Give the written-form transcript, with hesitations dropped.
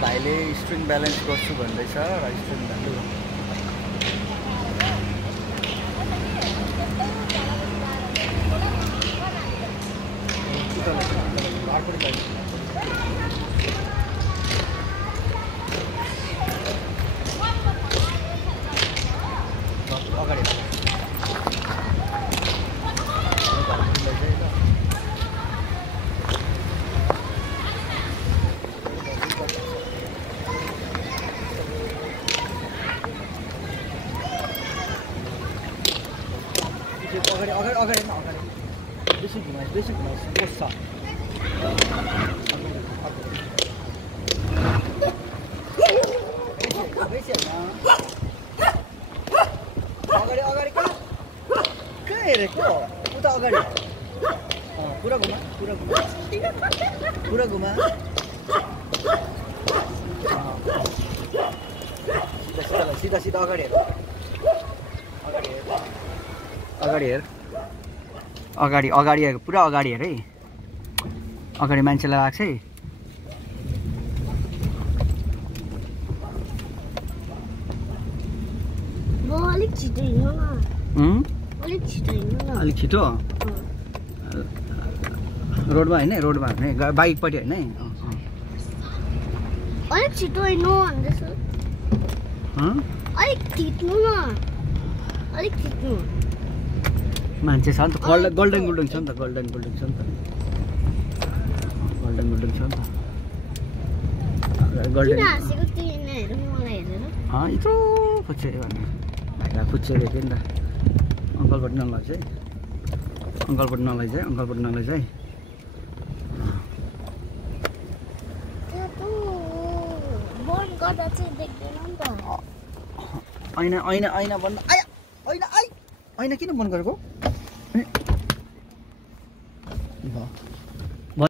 भाइले string balance गर्छु भन्दैछ र स्ट्रिङ ब्यालेन्स अगाडि बेसी घुमाइस कोस छ अगाडि कहाँ हेरेको उता अगाडि पुरा घुमा सिधा अगाडि हेर अगाडि पुरा अगाडि हेर है अगाडि मान्छेलाई लाग्छ है अलिक छिटो हिँड्नु न अलिक छिटो रोडमा होइन बाइकपट्टि होइन है अलिक छिटो हिँड्नु भन्दैछु अलिक थिच्नु न अलिक थिच्नु मान्छे छ नि त गोल्डन छ नि त गोल्डन छ नि त गोल्डन हाँसेको तिमीले हेर्नु मलाई हेरेर यत्रो खुच्चेऱ्यो भने भाइलाई खुच्चेऱ्यो थियो नि त अङ्कलपट्टि नलैजाऊ है अङ्कलपट्टि नलैजाऊ है गर्दा चाहिँ देख्दैन नि त ऐना बन्द ऐना किन बन्द गरेको